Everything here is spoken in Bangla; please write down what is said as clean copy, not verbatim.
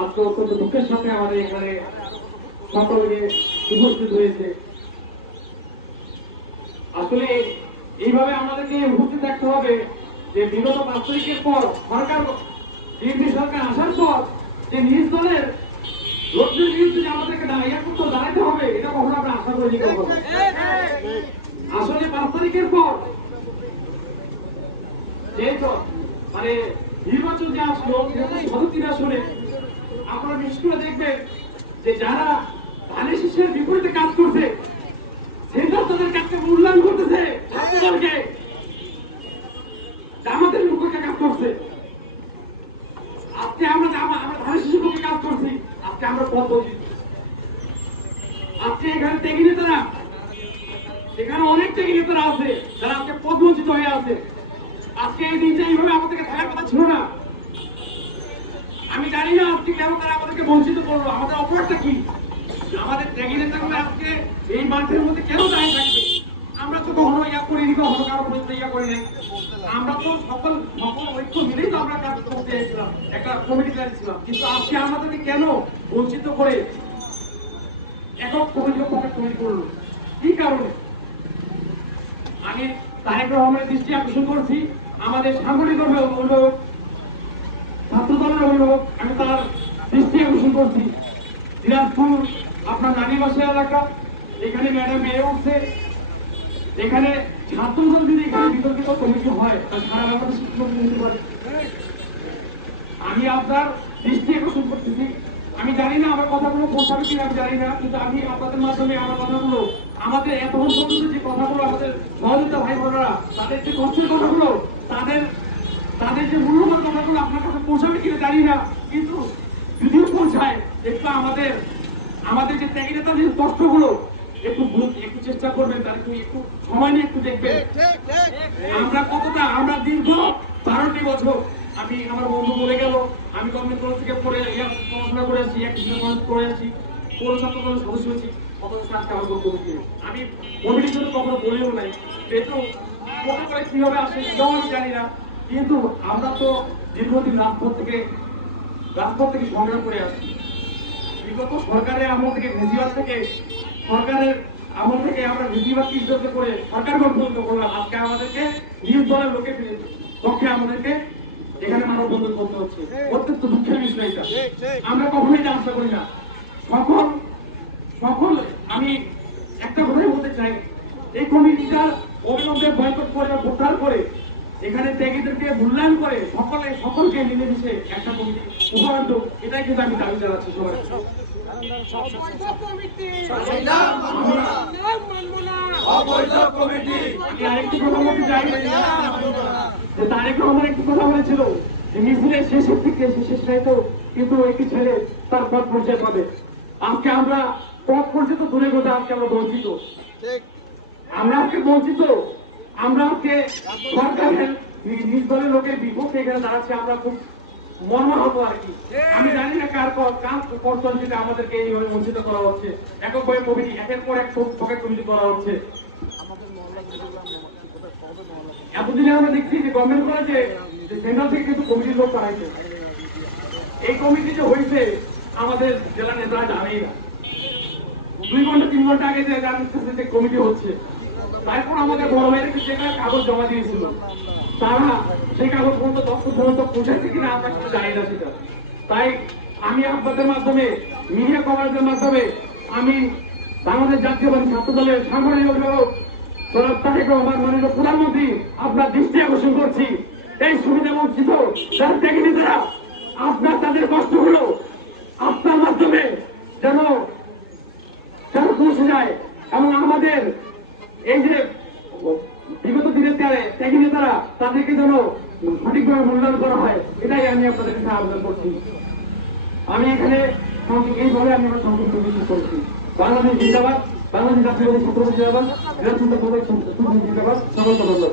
আজকে অত্যন্ত দুঃখের সাথে আমাদের এখানে সকলকে উপস্থিত হয়েছে। আসলে এইভাবে আমাদেরকে উপস্থিত থাকতে হবে যে বিগত 5 তারিখের পর সরকার বিএনপি সরকার আসার পর যে নিজ দলের লোকদের বিরুদ্ধে যে আমাদেরকে দাঁড়াইতে হবে এটা কখনো আমরা আশা করিনি। আসলে 5 তারিখের পর যে মানে নির্বাচন যে আসলো 37 আসলে আপনারা বিশেষ করে দেখবেন যে যারা ধানের শীষের বিপরীতে কাজ করছে সেন্টার তাদের কাছে মূল্যায়ন করতেছে, ছাত্রদলকে আমাদের মুখে কাজ করছে। আজকে আমরা ধানের শীষের পক্ষে কাজ করছি, আজকে আমরা পদ বঞ্চিত। আজকে এখানে ত্যাগী নেতারা, এখানে অনেক ত্যাগী নেতারা আছে যারা আজকে পদ বঞ্চিত হয়ে আছে। আজকে এই দিনটা এইভাবে আমাদেরকে থাকার কথা ছিল না। আমি জানি না আজকে কেন তারা আমাদেরকে বঞ্চিত করলো, আমাদের অপরাধটা কি? আমাদের ত্যাগী নেতাগুলো আজকে এই মাঠের মধ্যে কেন দাঁড়িয়ে থাকবে? আমরা তো কখনো ইয়া করিনি, কখনো কারো প্রশ্ন ইয়া করি নাই। আমরা তো সকল ঐক্য মিলেই তো আমরা কাজ করতে এসেছিলাম, একটা কমিটি চালিয়েছিলাম। কিন্তু আজকে আমাদেরকে কেন বঞ্চিত করে একক কমিটি করলো? কি কারণে? আমি তারেক রহমানের দৃষ্টি আকর্ষণ করছি, আমাদের সাংগঠনিক অভিভাবক, ছাত্র দলের অভিভাবক, আমি তার দৃষ্টি আকর্ষণ করছি। দিনাজপুর আপনার নানিবাসা এলাকা, এখানে ম্যাডাম বেড়ে উঠছে। এখানে ছাত্রদল যদি এখানে বিতর্কিত কমিটি হয় তাহলে সারা বাংলাদেশ নিতে পারে। আমি আপনার দৃষ্টি আকর্ষণ করতেছি। আমি জানি না আমার কথাগুলো পৌঁছাবে কিনা, আমি জানি না, কিন্তু আমি আপনাদের মাধ্যমে আমার কথাগুলো, আমাদের এতক্ষণ পর্যন্ত যে কথাগুলো আমাদের সহযোগিতা ভাই বোনেরা তাদের যে কষ্টের কথাগুলো, তাদের যে মূল্যবান কথাগুলো আপনার কাছে পৌঁছাবে কিনা জানি না, কিন্তু যদিও পৌঁছায় একটু আমাদের যে ত্যাগী নেতার যে কষ্টগুলো একটু চেষ্টা করবেন, তার একটু সময় নিয়ে একটু দেখবেন আমরা দীর্ঘ 12টি বছর, আমি আমার বন্ধু বলে গেল, আমি গভর্নমেন্ট কলেজ থেকে পড়াশোনা করে আসছি, করে আসছি, পৌর ছাত্র দলের সদস্য হয়েছি, আমি কমিটির জন্য কখনো বলেও নাই। কিন্তু কত করে কিভাবে আসে সেটাও আমি জানি না। কিন্তু আমরা তো দীর্ঘদিন রাজপথ থেকে সংগ্রাম করে আসছি। বিগত সরকারের আমল থেকে সরকারের আমল থেকে আমরা বেশিরভাগকে ইজ্জত করে সরকার গঠন করলাম। আজকে আমাদেরকে নিজ দলের লোকের পক্ষে আমাদেরকে এখানে মানববন্ধন করতে হচ্ছে। অত্যন্ত দুঃখের বিষয় এটা। আমরা কখনোই এটা আশা করি না। সকল আমি একটা কথাই বলতে চাই, এই কমিটিটা অবিলম্বে বয়কট করে প্রত্যাহার করে এখানে ত্যাগীদেরকে মূল্যায়ন করে সকলকে মিলেমিশে একটা কমিটি উপহার দেব, এটাই কিন্তু আমি দাবি জানাচ্ছি সবার। আরেকটি কথা বলতে চাই, তারেক রহমান একটি কথা বলেছিল যে মিছিলের শেষের দিকে শেষটাই তো কিন্তু একটি ছেলে তার পথ পর্যায়ে পাবে। আজকে আমরা পথ পর্যন্ত দূরে কথা, আজকে আমরা বঞ্চিত, আমরা আজকে সরকারের নিজ দলের লোকের বিপক্ষে এখানে দাঁড়াচ্ছি। আমরা খুব মর্মাহত আর কি। আমি জানি না কার কর্তব্যে আমাদেরকে এইভাবে বঞ্চিত করা হচ্ছে। এককভাবে কমিটি একের পর এক পকেট কমিটি করা হচ্ছে। এতদিনে আমরা দেখছি যে গভর্নমেন্ট কলেজে সেন্ট্রাল থেকে কিন্তু কমিটির লোক পাঠাইছে। এই কমিটি যে হয়েছে আমাদের জেলা নেতারা জানেই না। 2 ঘন্টা 3 ঘন্টা আগে যে জানতেছে কমিটি হচ্ছে, তারপর আমাদের বড় ভাইরা যেখানে কাগজ জমা দিয়েছিল তারা সেই কাগজ পর্যন্ত দপ্তর পর্যন্ত পৌঁছাচ্ছে কিনা আমরা কিছু জানি না সেটা। তাই আমি আপনাদের মাধ্যমে, মিডিয়া কভারেজের মাধ্যমে আমি বাংলাদেশ জাতীয়বাদী ছাত্র দলের সাংগঠনিক অভিভাবক জনাব তারেক রহমান মাননীয় প্রধানমন্ত্রী আপনার দৃষ্টি আকর্ষণ করছি, এই সুবিধা বঞ্চিত যারা ত্যাগী নেতারা আপনার তাদের কষ্টগুলো আপনার মাধ্যমে যেন পৌঁছে যায় এবং আমাদের এই যে বিগত দিনের ত্যাগী নেতারা তাদেরকে যেন সঠিকভাবে মূল্যায়ন করা হয়, এটাই আমি আপনাদের কাছে আবেদন করছি। আমি এখানে এইভাবে আমি আমার সংক্ষিপ্ত বিশেষ করছি। বাংলাদেশ জিন্দাবাদ, বাংলাদেশ জাতীয়বাদী ছাত্র জিন্দাবাদ, জিন্দাবাদ, সকল ধন্যবাদ।